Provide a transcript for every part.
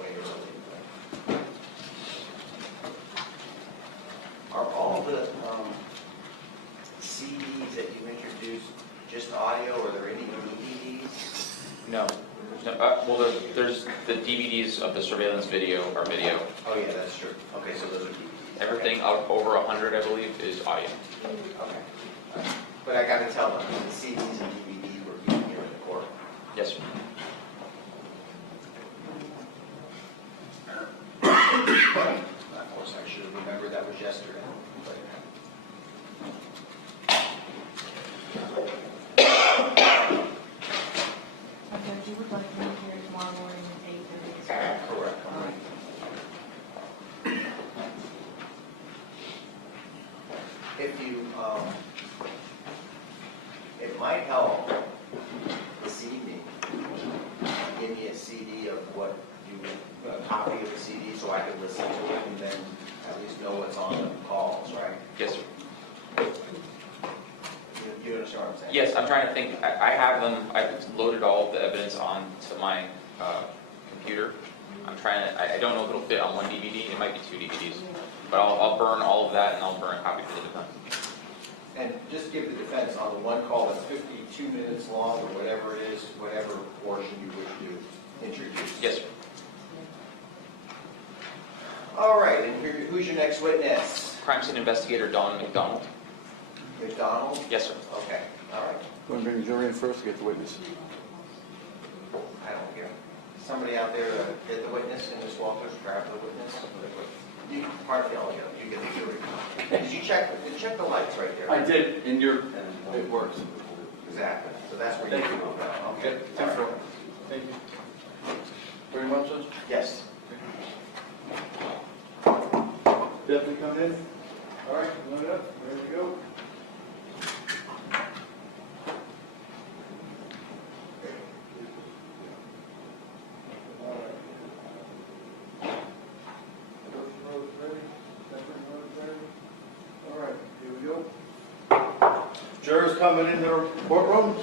way early. Are all the CDs that you introduced just audio, or are there any DVDs? No. Well, there's the DVDs of the surveillance video are video. Oh yeah, that's true. Okay, so those are DVDs. Everything over 100, I believe, is audio. Okay. But I got to tell them, the CDs and DVDs were being here in the court. Yes, sir. Of course, I should have remembered that was yesterday. Judge, you would like me here tomorrow morning at 8:30. Correct. If you, it might help this evening, give me a CD of what you, a copy of the CD so I can listen to it and then at least know what's on the calls, right? Yes, sir. You understand what I'm saying? Yes, I'm trying to think. I have them. I've loaded all of the evidence onto my computer. I'm trying to. I don't know if it'll fit on one DVD. It might be 2 DVDs. But I'll burn all of that and I'll burn a copy for the defense. And just give the defense on the one call that's 52 minutes long or whatever it is, whatever portion you wish to introduce. Yes, sir. All right, and who's your next witness? Crime scene investigator Don McDonald. McDonald? Yes, sir. Okay, all right. Want to bring the jury in first to get the witness? I don't care. Somebody out there to get the witness, and Ms. Walters, grab the witness. You, Martell, you get the jury. Did you check the lights right there? I did, in your, it works. Exactly. So that's where Thank you you. move that. Okay, Okay. 10-4. Thank you. Very much, Judge. Yes. Deputy, come in. All right, load it up. Ready to go. All right. First row is ready. Second row is ready. All right, here we go. Jurors coming in their courtroom.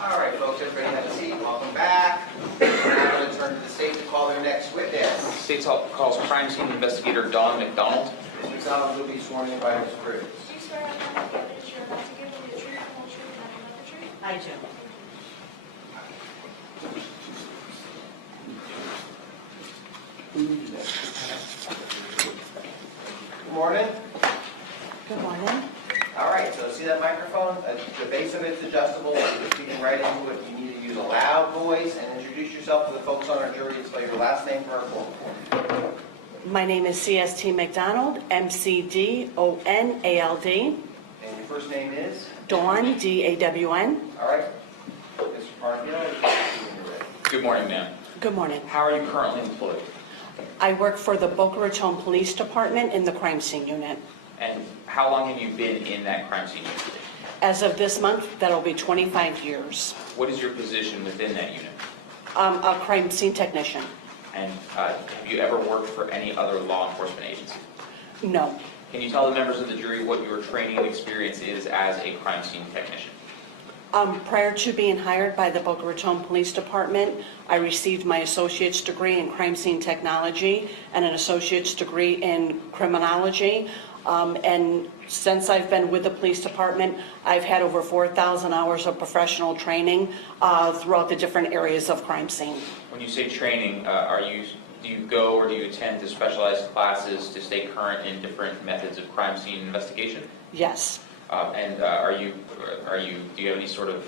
All right, folks, everybody have a seat. Welcome back. We're now going to turn to the state to call their next witness. State calls crime scene investigator Don McDonald. Ms. McDonald will be sworn in by Ms. Cruz. Do you swear that the evidence you're about to give will be the truth, the whole truth, and nothing but the truth? I do. Good morning. Good morning. All right, so see that microphone? The base of it's adjustable. You're speaking right into it. You need to use a loud voice and introduce yourself to the folks on our jury and spell your last name for our court. My name is CST McDonald, McDonald. And your first name is? Dawn, DAWN. All right. Mr. Parkhill, when you're ready. Good morning, ma'am. Good morning. How are you currently employed? I work for the Boca Raton Police Department in the crime scene unit. And how long have you been in that crime scene unit? As of this month, that'll be 25 years. What is your position within that unit? A crime scene technician. And have you ever worked for any other law enforcement agency? No. Can you tell the members of the jury what your training and experience is as a crime scene technician? Prior to being hired by the Boca Raton Police Department, I received my associate's degree in crime scene technology and an associate's degree in criminology. And since I've been with the police department, I've had over 4,000 hours of professional training throughout the different areas of crime scene. When you say training, do you go or do you attend to specialized classes to stay current in different methods of crime scene investigation? Yes. And do you have any sort of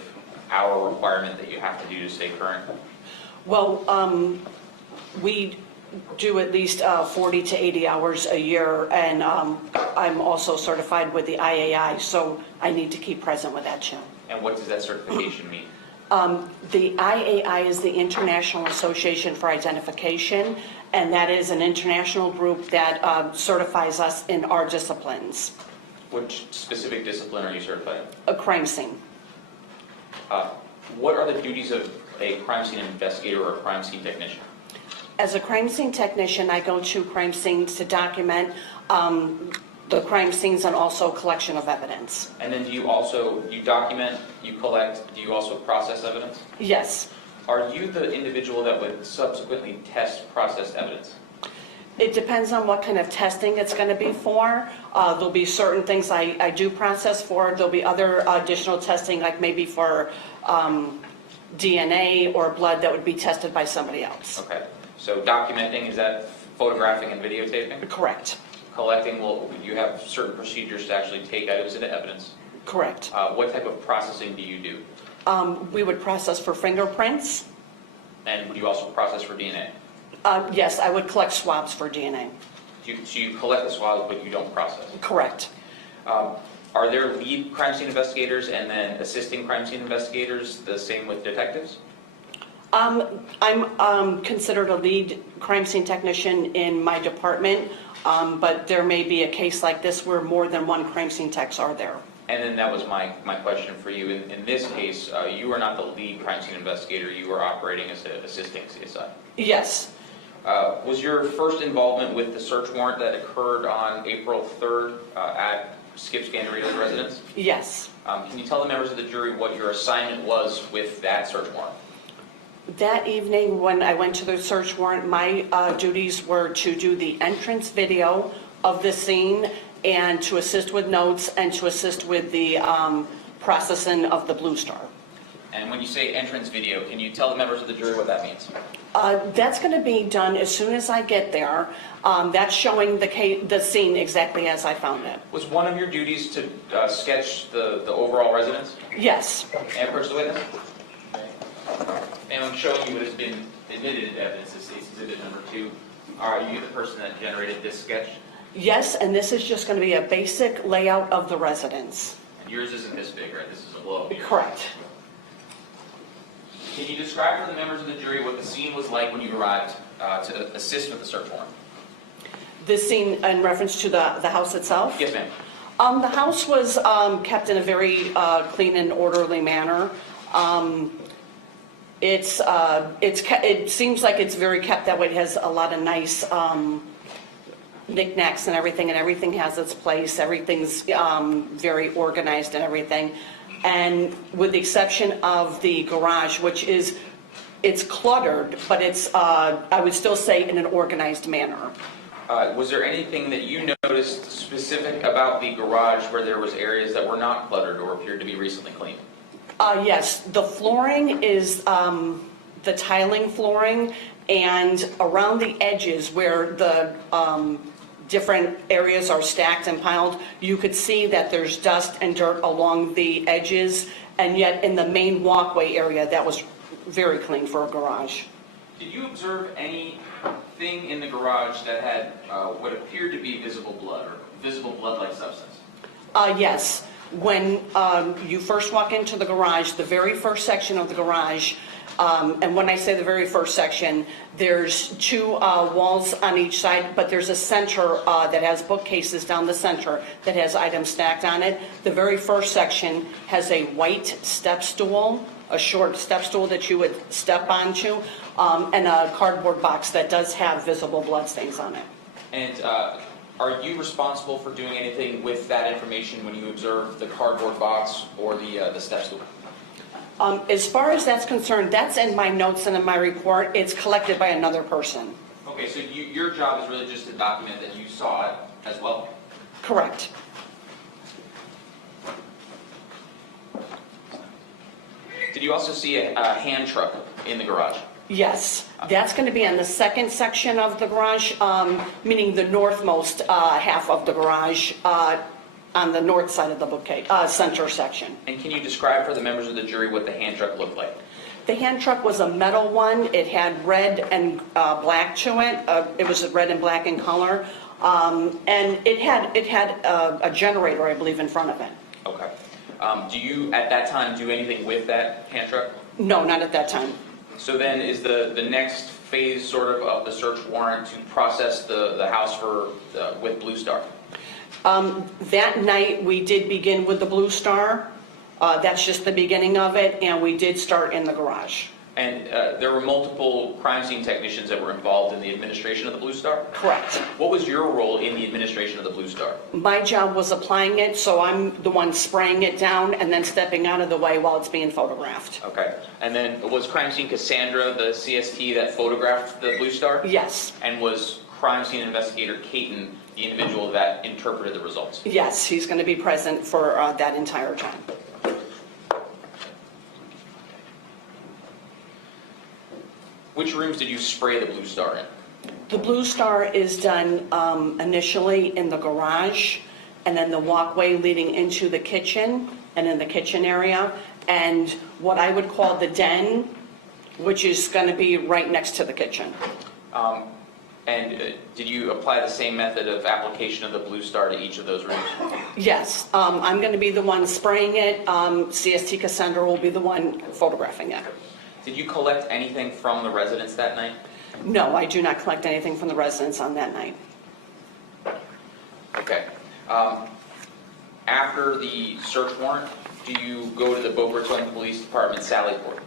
hour requirement that you have to do to stay current? Well, we do at least 40 to 80 hours a year, and I'm also certified with the IAI, so I need to keep present with that too. And what does that certification mean? The IAI is the International Association for Identification, and that is an international group that certifies us in our disciplines. Which specific discipline are you certified in? A crime scene. What are the duties of a crime scene investigator or a crime scene technician? As a crime scene technician, I go to crime scenes to document the crime scenes and also collection of evidence. And then you document, you collect, do you also process evidence? Yes. Are you the individual that would subsequently test processed evidence? It depends on what kind of testing it's going to be for. There'll be certain things I do process for. There'll be other additional testing, like maybe for DNA or blood that would be tested by somebody else. Okay. So documenting, is that photographing and videotaping? Correct. Collecting, well, you have certain procedures to actually take items into evidence. Correct. What type of processing do you do? We would process for fingerprints. And would you also process for DNA? Yes, I would collect swabs for DNA. So you collect the swabs, but you don't process? Correct. Are there lead crime scene investigators and then assisting crime scene investigators, the same with detectives? I'm considered a lead crime scene technician in my department, but there may be a case like this where more than one crime scene techs are there. And then that was my question for you. In this case, you are not the lead crime scene investigator. You are operating as an assisting CSI. Yes. Was your first involvement with the search warrant that occurred on April 3rd at Skip Scandirito's residence? Yes. Can you tell the members of the jury what your assignment was with that search warrant? That evening when I went to the search warrant, my duties were to do the entrance video of the scene and to assist with notes and to assist with the processing of the Blue Star. And when you say entrance video, can you tell the members of the jury what that means? That's going to be done as soon as I get there. That's showing the scene exactly as I found it. Was one of your duties to sketch the overall residence? Yes. And approach the witness? And I'm showing you what has been admitted into evidence as exhibit number 2. Are you the person that generated this sketch? Yes, and this is just going to be a basic layout of the residence. And yours isn't this big, right? This is a blow-up. Correct. Can you describe for the members of the jury what the scene was like when you arrived to assist with the search warrant? This scene in reference to the house itself? Yes, ma'am. The house was kept in a very clean and orderly manner. It seems like it's very kept that way. It has a lot of nice knickknacks and everything has its place. Everything's very organized and everything. And with the exception of the garage, which it's cluttered, but it's, I would still say, in an organized manner. Was there anything that you noticed specific about the garage where there was areas that were not cluttered or appeared to be recently cleaned? Yes, the flooring is the tiling flooring, and around the edges where the different areas are stacked and piled, you could see that there's dust and dirt along the edges, and yet in the main walkway area, that was very clean for a garage. Did you observe anything in the garage that had what appeared to be visible blood or visible blood-like substance? Yes. When you first walk into the garage, the very first section of the garage, and when I say the very first section, there's 2 walls on each side, but there's a center that has bookcases down the center that has items stacked on it. The very first section has a white step stool, a short step stool that you would step onto, and a cardboard box that does have visible bloodstains on it. And are you responsible for doing anything with that information when you observe the cardboard box or the step stool? As far as that's concerned, that's in my notes and in my report. It's collected by another person. Okay, so your job is really just to document that you saw it as well? Correct. Did you also see a hand truck in the garage? Yes, that's going to be on the second section of the garage, meaning the northmost half of the garage, on the north side of the bookcase, center section. And can you describe for the members of the jury what the hand truck looked like? The hand truck was a metal one. It had red and black to it. It was red and black in color, and it had a generator, I believe, in front of it. Okay. Do you, at that time, do anything with that hand truck? No, not at that time. So then is the next phase sort of the search warrant to process the house for, with Blue Star? That night, we did begin with the Blue Star. That's just the beginning of it, and we did start in the garage. And there were multiple crime scene technicians that were involved in the administration of the Blue Star? Correct. What was your role in the administration of the Blue Star? My job was applying it, so I'm the one spraying it down and then stepping out of the way while it's being photographed. Okay. And then was crime scene Cassandra the CST that photographed the Blue Star? Yes. And was crime scene investigator Caton the individual that interpreted the results? Yes, he's going to be present for that entire time. Which rooms did you spray the Blue Star in? The Blue Star is done initially in the garage, and then the walkway leading into the kitchen, and in the kitchen area, and what I would call the den, which is going to be right next to the kitchen. Did you apply the same method of application of the Blue Star to each of those rooms? Yes, I'm going to be the one spraying it. CST Cassandra will be the one photographing it. Did you collect anything from the residents that night? No, I do not collect anything from the residents on that night. Okay. After the search warrant, do you go to the Boca Raton Police Department Sally Port?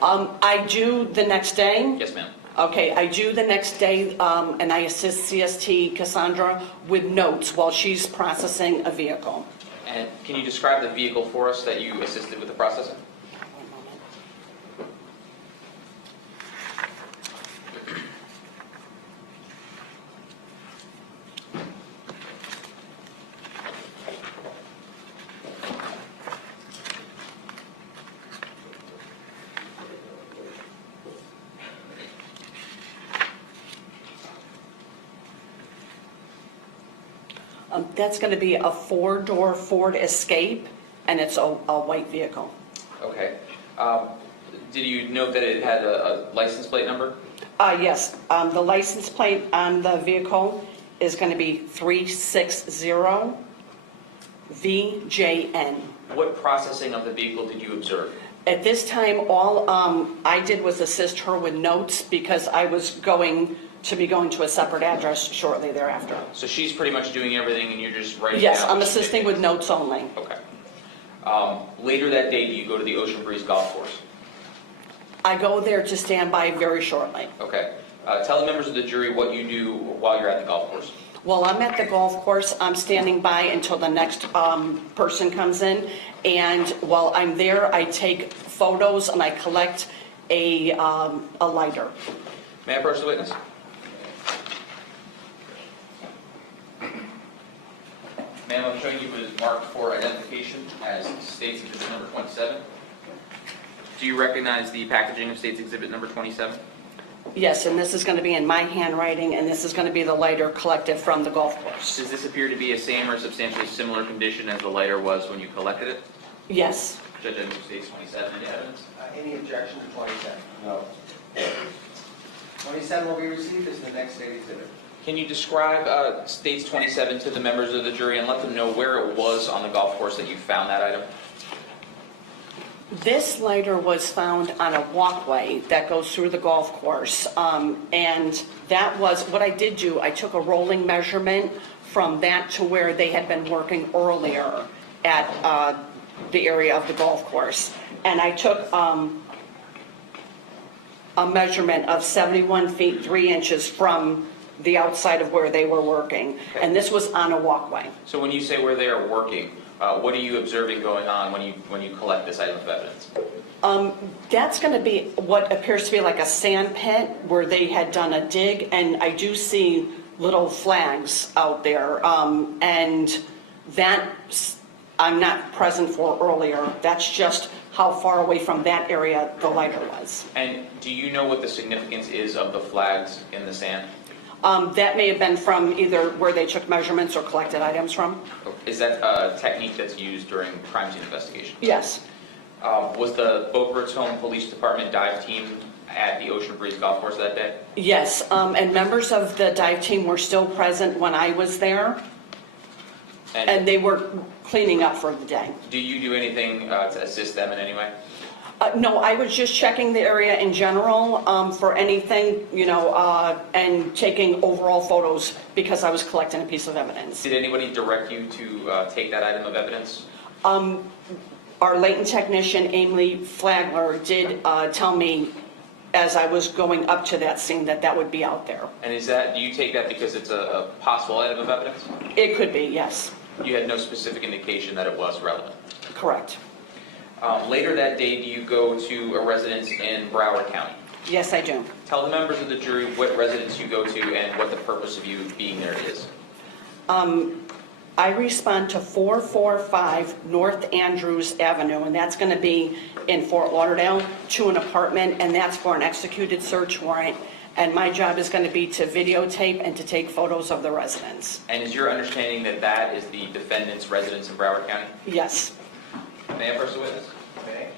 I do the next day. Yes, ma'am. Okay, I do the next day, and I assist CST Cassandra with notes while she's processing a vehicle. And can you describe the vehicle for us that you assisted with the processing? That's going to be a four-door Ford Escape, and it's a white vehicle. Okay. Did you note that it had a license plate number? Yes, the license plate on the vehicle is going to be 360VJN. What processing of the vehicle did you observe? At this time, all I did was assist her with notes because I was going to be going to a separate address shortly thereafter. So she's pretty much doing everything and you're just writing down? Yes, I'm what she assisting did? with notes only. Okay. Later that day, do you go to the Ocean Breeze Golf Course? I go there to stand by very shortly. Okay. Tell the members of the jury what you do while you're at the golf course. While I'm at the golf course, I'm standing by until the next person comes in. And while I'm there, I take photos and I collect a lighter. May I approach the witness? Ma'am, I'm showing you was marked for identification as State's Exhibit number 27. Do you recognize the packaging of State's Exhibit number 27? Yes, and this is going to be in my handwriting, and this is going to be the lighter collected from the golf course. Does this appear to be a same or substantially similar condition as the lighter was when you collected it? Yes. Judge, I move State's 27 into evidence. Any objection to 27? No. 27 will be received as the next state exhibit. Can you describe State's 27 to the members of the jury and let them know where it was on the golf course that you found that item? This lighter was found on a walkway that goes through the golf course, and that was, what I did do, I took a rolling measurement from that to where they had been working earlier at the area of the golf course. And I took a measurement of 71 feet 3 inches from the outside of where they were working, and this was on a walkway. So when you say where they are working, what are you observing going on when you collect this item of evidence? That's going to be what appears to be like a sand pit where they had done a dig, and I do see little flags out there, and that I'm not present for earlier. That's just how far away from that area the lighter was. And do you know what the significance is of the flags in the sand? That may have been from either where they took measurements or collected items from. Is that a technique that's used during crime scene investigation? Yes. Was the Boca Raton Police Department dive team at the Ocean Breeze Golf Course that day? Yes, and members of the dive team were still present when I was there. And they were cleaning up for the day. Do you do anything to assist them in any way? No, I was just checking the area in general for anything, and taking overall photos because I was collecting a piece of evidence. Did anybody direct you to take that item of evidence? Our latent technician, Amy Flagler, did tell me as I was going up to that scene that would be out there. And do you take that because it's a possible item of evidence? It could be, yes. You had no specific indication that it was relevant? Correct. Later that day, do you go to a residence in Broward County? Yes, I do. Tell the members of the jury what residence you go to and what the purpose of you being there is. I respond to 445 North Andrews Avenue, and that's going to be in Fort Lauderdale, to an apartment, and that's for an executed search warrant. And my job is going to be to videotape and to take photos of the residents. And is your understanding that that is the defendant's residence in Broward County? Yes. May I first witness? Okay.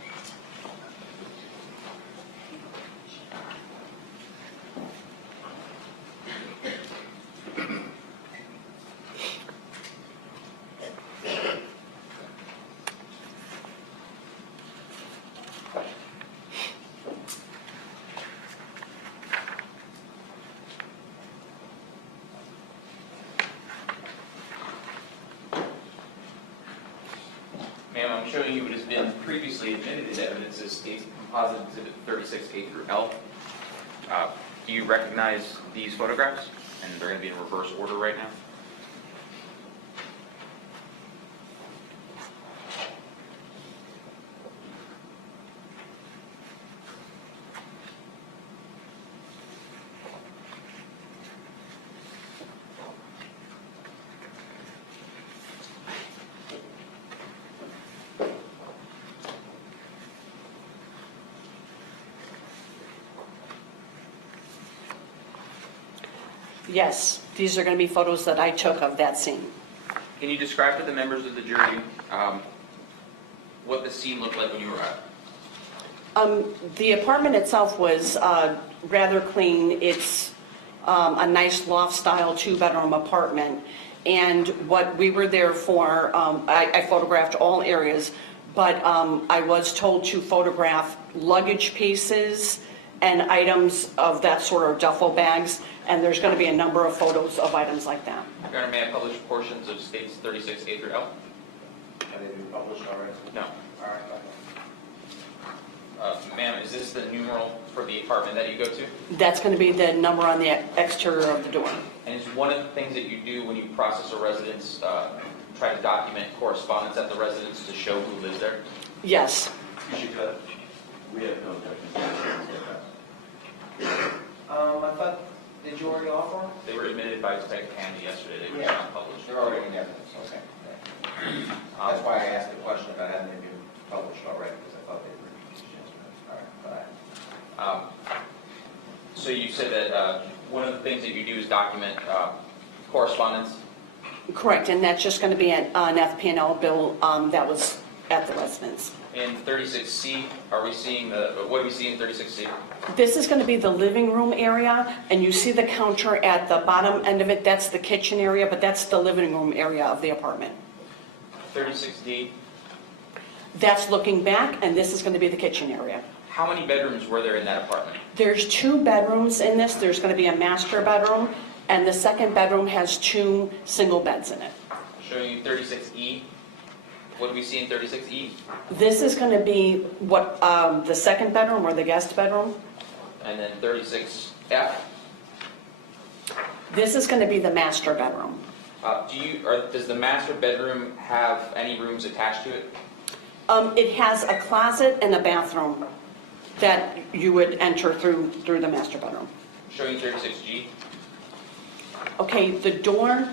Ma'am, I'm showing you what has been previously admitted as evidence as states composite exhibit 36A through L. Do you recognize these photographs? And they're going to be in reverse order right now. Yes, these are going to be photos that I took of that scene. Can you describe to the members of the jury what the scene looked like when you arrived? The apartment itself was rather clean. It's a nice loft-style two-bedroom apartment. And what we were there for, I photographed all areas, but I was told to photograph luggage pieces and items of that sort of duffel bags. And there's going to be a number of photos of items like that. Your Honor, may I publish portions of states 36A through L? Have they been published already? No. All right. Ma'am, is this the numeral for the apartment that you go to? That's going to be the number on the exterior of the door. And is one of the things that you do when you process a residence, try to document correspondence at the residence to show who lives there? Yes. You should do that. We have no objection. I thought, did you already offer them? They were admitted by Detective Handy yesterday. They were Yeah. not published. They're already in evidence, okay. That's why I asked the question about hadn't they been published already, because I thought they were. All right, but So you said that one of the things that you do is document correspondence. Correct, and that's just going to be an FP&L bill that was at the residence. In 36C, what do we see in 36C? This is going to be the living room area, and you see the counter at the bottom end of it. That's the kitchen area, but that's the living room area of the apartment. 36D, That's looking back, and this is going to be the kitchen area. how many bedrooms were there in that apartment? There's 2 bedrooms in this. There's going to be a master bedroom, and the second bedroom has 2 single beds in it. Showing you 36E. What do we see in 36E? This is going to be what the second bedroom or the guest bedroom. And then 36F. This is going to be the master bedroom. Does the master bedroom have any rooms attached to it? It has a closet and a bathroom that you would enter through the master bedroom. Showing 36G. Okay, the door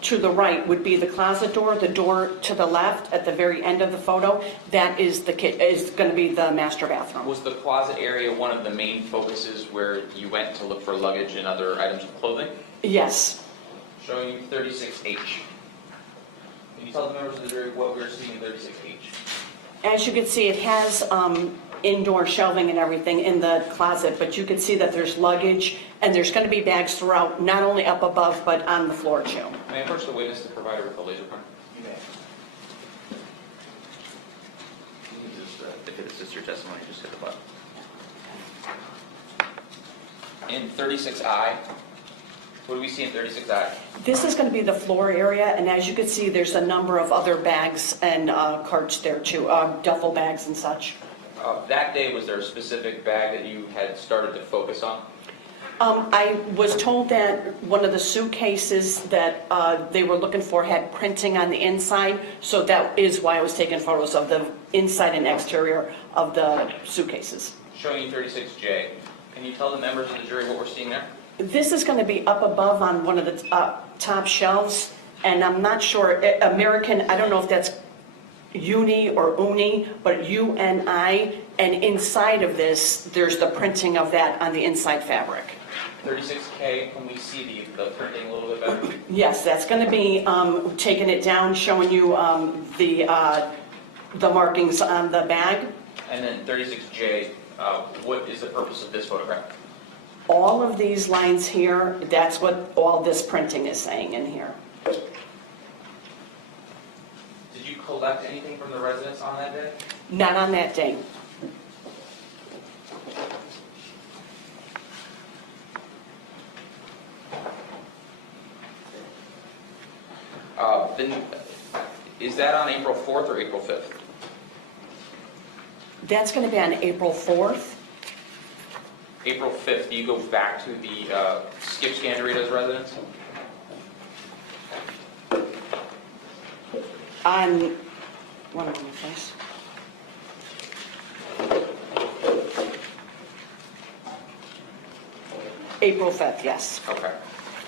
to the right would be the closet door. The door to the left at the very end of the photo, that is going to be the master bathroom. Was the closet area one of the main focuses where you went to look for luggage and other items of clothing? Yes. Showing you 36H. Can you tell the members of the jury what we're seeing in 36H? As you can see, it has indoor shelving and everything in the closet, but you can see that there's luggage and there's going to be bags throughout, not only up above, but on the floor too. May I approach the witness to provide her with a laser pointer? it's your testimony, just hit the button. In 36I, what do we see in 36I? This is going to be the floor area, and as you can see, there's a number of other bags and carts there too, duffel bags and such. That day, was there a specific bag that you had started to focus on? I was told that one of the suitcases that they were looking for had printing on the inside, so that is why I was taking photos of the inside and exterior of the suitcases. Showing you 36J. Can you tell the members of the jury what we're seeing there? This is going to be up above on one of the top shelves, and I'm not sure, American, I don't know if that's uni or uni, but UNI, and inside of this, there's the printing of that on the inside fabric. 36K, can we see the printing a little bit better? Yes, that's going to be taking it down, showing you the markings on the bag. And then 36J, what is the purpose of this photograph? All of these lines here, that's what all this printing is saying in here. Did you collect anything from the residents on that day? Not on that day. Then, is that on April 4th or April 5th? That's going to be on April 4th. April 5th, do you go back to the Skip Scandirito's residence? On, one moment, please. April 5th, yes. Okay.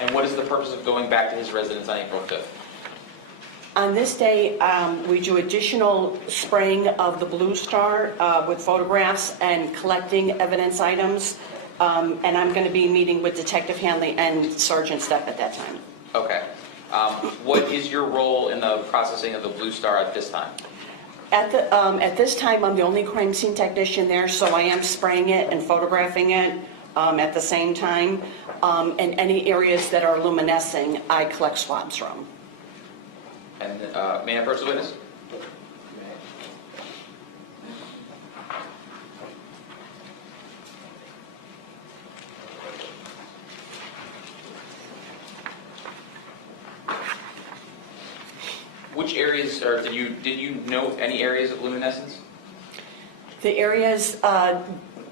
And what is the purpose of going back to his residence on April 5th? On this day, we do additional spraying of the Blue Star with photographs and collecting evidence items. And I'm going to be meeting with Detective Hanley and Sergeant Stepp at that time. Okay. What is your role in the processing of the Blue Star at this time? At this time, I'm the only crime scene technician there, so I am spraying it and photographing it at the same time. And any areas that are luminescing, I collect swabs from. And may I approach the witness? Which areas, or did you note any areas of luminescence? The areas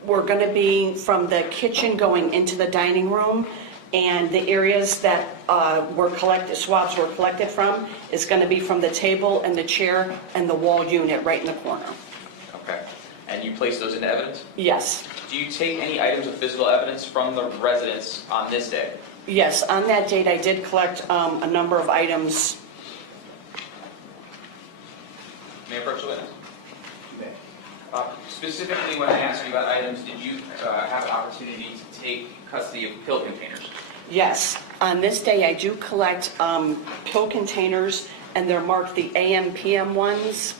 were going to be from the kitchen going into the dining room, and the areas that swabs were collected from is going to be from the table and the chair and the wall unit right in the corner. Okay. And you place those into evidence? Yes. Do you take any items of physical evidence from the residence on this day? Yes, on that date I did collect a number of items. May I approach the witness? Specifically, when I asked you about items, did you have an opportunity to take custody of pill containers? Yes, on this day I do collect pill containers, and they're marked the AM, PM ones.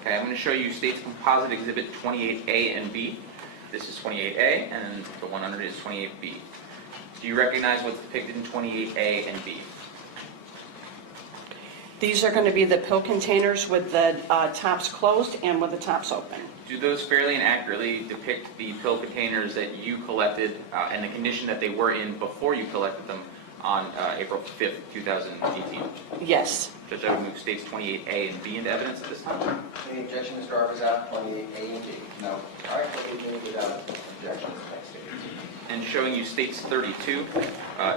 Okay, I'm going to show you State's Composite Exhibit 28A and B. This is 28A, and the one under it is 28B. Do you recognize what's depicted in 28A and B? These are going to be the pill containers with the tops closed and with the tops open. Do those fairly and accurately depict the pill containers that you collected and the condition that they were in before you collected them on April 5th, 2018? Yes. Judge, I would move States 28A and B into evidence at this time. Any objection, Mr. Arbuzat, 28A and B? No. All right, we'll move without objection. Thanks, David. And showing you States 32.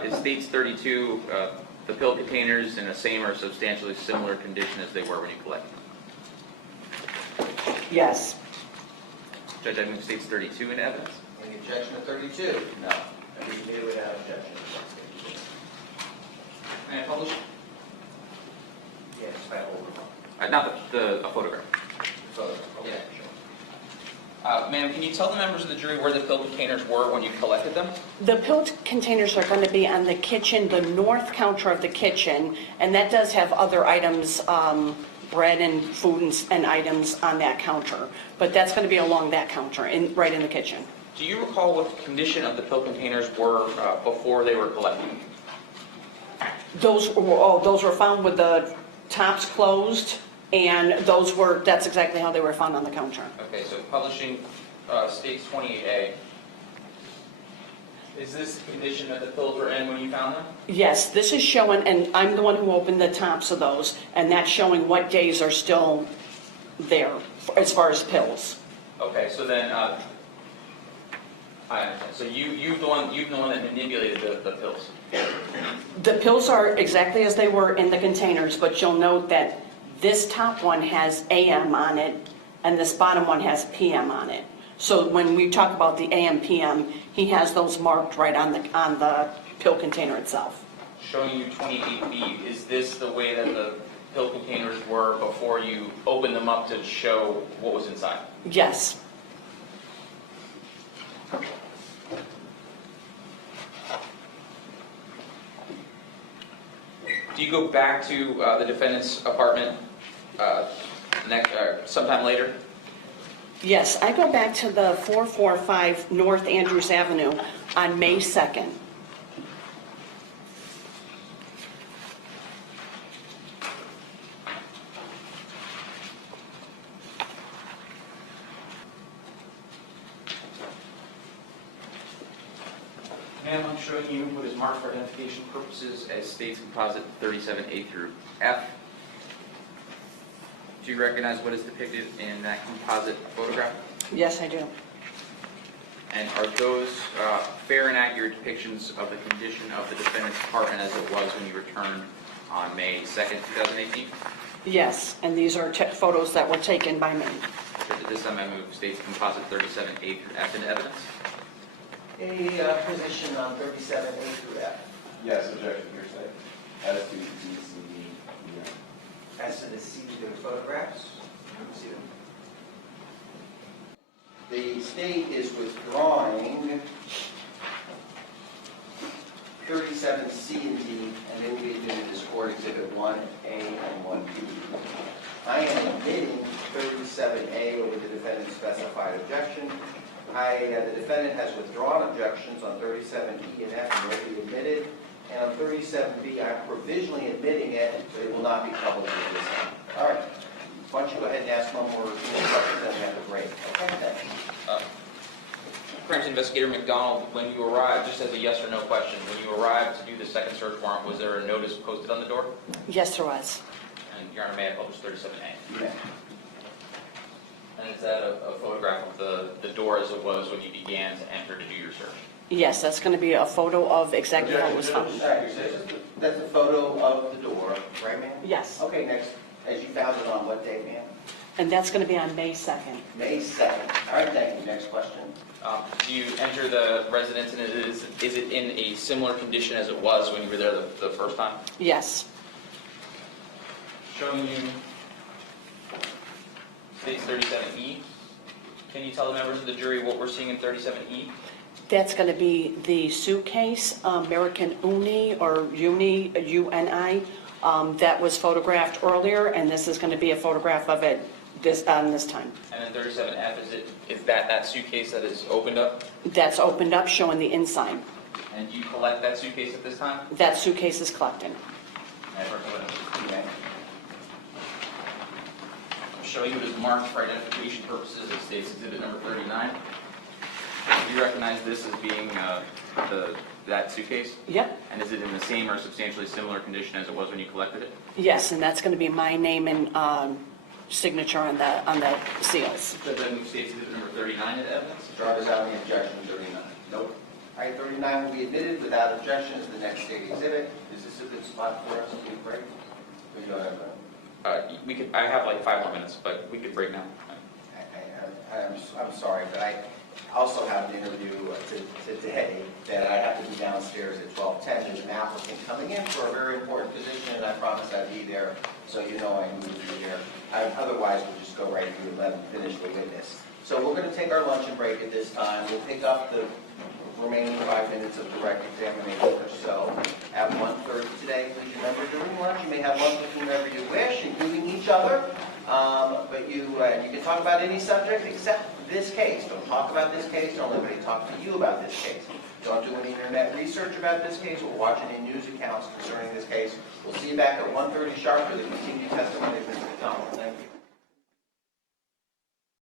Is States 32 the pill containers in the same or substantially similar condition as they were when you collected them? Yes. Judge, I move States 32 into evidence. Any objection to 32? No. And we move without objection. May I publish? Yes, by hold. Not the photograph. Photo. Okay, sure. Ma'am, can you tell the members of the jury where the pill containers were when you collected them? The pill containers are going to be on the kitchen, the north counter of the kitchen, and that does have other items, bread and food and items on that counter. But that's going to be along that counter, right in the kitchen. Do you recall what the condition of the pill containers were before they were collected? Those were found with the tops closed And that's exactly how they were found on the counter. Okay, so publishing states 28A. Is this the condition that the pills were in when you found them? Yes, this is showing, and I'm the one who opened the tops of those, and that's showing what days are still there as far as pills. Okay, so then, I understand. So you've the one that manipulated the pills. The pills are exactly as they were in the containers, but you'll note that this top one has AM on it, and this bottom one has PM on it. So when we talk about the AM, PM, he has those marked right on the pill container itself. Showing you 28B, is this the way that the pill containers were before you opened them up to show what was inside? Yes. Do you go back to the defendant's apartment sometime later? Yes, I go back to the 445 North Andrews Avenue on May 2nd. Ma'am, I'm showing you what is marked for identification purposes as states composite 37A through F. Do you recognize what is depicted in that composite photograph? Yes, I do. And are those fair and accurate depictions of the condition of the defendant's apartment as it was when you returned on May 2nd, 2018? Yes, and these are photos that were taken by me. At this time, I move states composite 37A through F into evidence. A position on 37A through F. Yes, objection, hearsay. As to B, C, D, E, F. As to the CD, the photographs, see them. The state is withdrawing 37C and D, and they will be admitted as Court Exhibit 1A and 1B. I am admitting 37A over the defendant's specified objection. The defendant has withdrawn objections on 37E and F, and will be admitted. And on 37B, I'm provisionally admitting it, but it will not be published at this time. All right. Why don't you go ahead and ask one more question, then we have a break. Okay, thanks. Crimes Investigator McDonald, when you arrived, just as a yes or no question, when you arrived to do the second search warrant, was there a notice posted on the door? Yes, there was. And Your Honor, may I publish 37A? Yeah. And is that a photograph of the door as it was when you began to enter to do your search? Yes, that's going to be a photo of exactly how it was found. All right, that's a photo of the door, right, ma'am? Yes, Okay, next, as you found it on what date, ma'am? and that's going to be on May 2nd. May 2nd. All right, thank you. Next question. Do you enter the residence and is it in a similar condition as it was when you were there the first time? Yes. Showing you states 37E. Can you tell the members of the jury what we're seeing in 37E? That's going to be the suitcase, American Uni or Uni, UNI, that was photographed earlier, and this is going to be a photograph of it this time. And then 37F, is that suitcase that is opened up? That's opened up, showing the inside. And do you collect that suitcase at this time? That suitcase is collected. May I have her collect it? Okay. I'm showing you what is marked for identification purposes as states exhibit number 39. Do you recognize this as being that suitcase? Yep. And is it in the same or substantially similar condition as it was when you collected it? Yes, and that's going to be my name and signature on the seals. So then move states exhibit number 39 into evidence. Drivers out the objection, 39. Nope. All right, 39 will be admitted without objection as the next state exhibit. Is this a good spot for us to take a break? We don't have a... I have like 5 more minutes, but we could break now. I'm sorry, but I also have an interview today that I have to be downstairs at 12:10. There's an applicant coming in for a very important position, and I promised I'd be there, so you know I moved you here. Otherwise, we'll just go right through 11 and finish the witness. So we're going to take our luncheon break at this time. We'll pick up the remaining 5 minutes of direct examination or so at 1:30 today. Please remember, during lunch, you may have lunch with whomever you wish, including each other. But you can talk about any subject except this case. Don't talk about this case. Don't let anybody talk to you about this case. Don't do any internet research about this case or watch any news accounts concerning this case. We'll see you back at 1:30 sharp for the continued testimony of Mr. McDonald. Thank you.